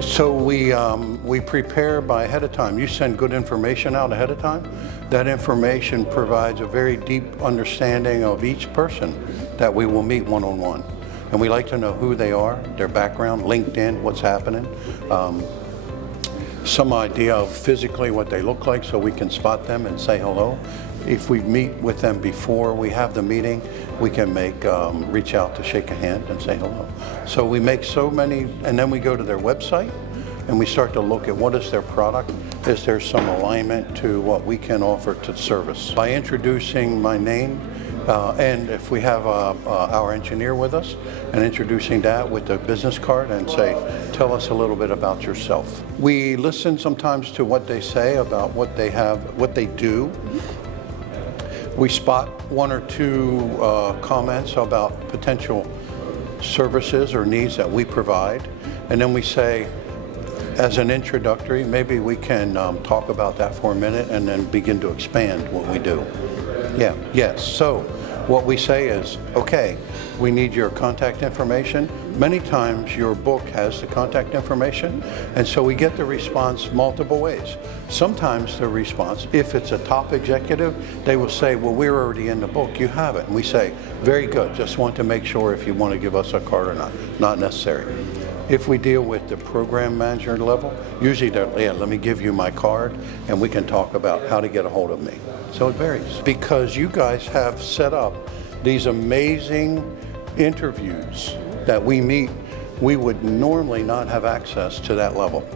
So we prepare by ahead of time. You send good information out ahead of time. That information provides a very deep understanding of each person that we will meet one-on-one. And we like to know who they are, their background, LinkedIn, what's happening, some idea of physically what they look like so we can spot them and say hello. If we meet with them before we have the meeting, we can reach out to shake a hand and say hello. So we make so many, and then we go to their website and we start to look at what is their product. Is there some alignment to what we can offer to service? By introducing my name, and if we have our engineer with us, and introducing that with the business card and say, tell us a little bit about yourself. We listen sometimes to what they say about what they have, what they do. We spot one or two comments about potential services or needs that we provide, and then we say, as an introductory, maybe we can talk about that for a minute and then begin to expand what we do. Yeah, yes. So what we say is, okay, we need your contact information. Many times your book has the contact information, and so we get the response multiple ways. Sometimes the response, if it's a top executive, they will say, well, we're already in the book, you have it. And we say, very good, just want to make sure if you want to give us a card or not. Not necessary. If we deal with the program manager level, usually they're, yeah, let me give you my card and we can talk about how to get a hold of me. So it varies. Because you guys have set up these amazing interviews that we meet, we would normally not have access to that level.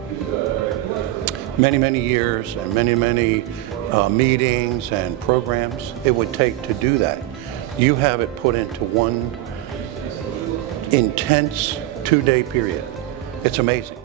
Many, many years and many, many meetings and programs it would take to do that. You have it put into one intense 2-day period. It's amazing.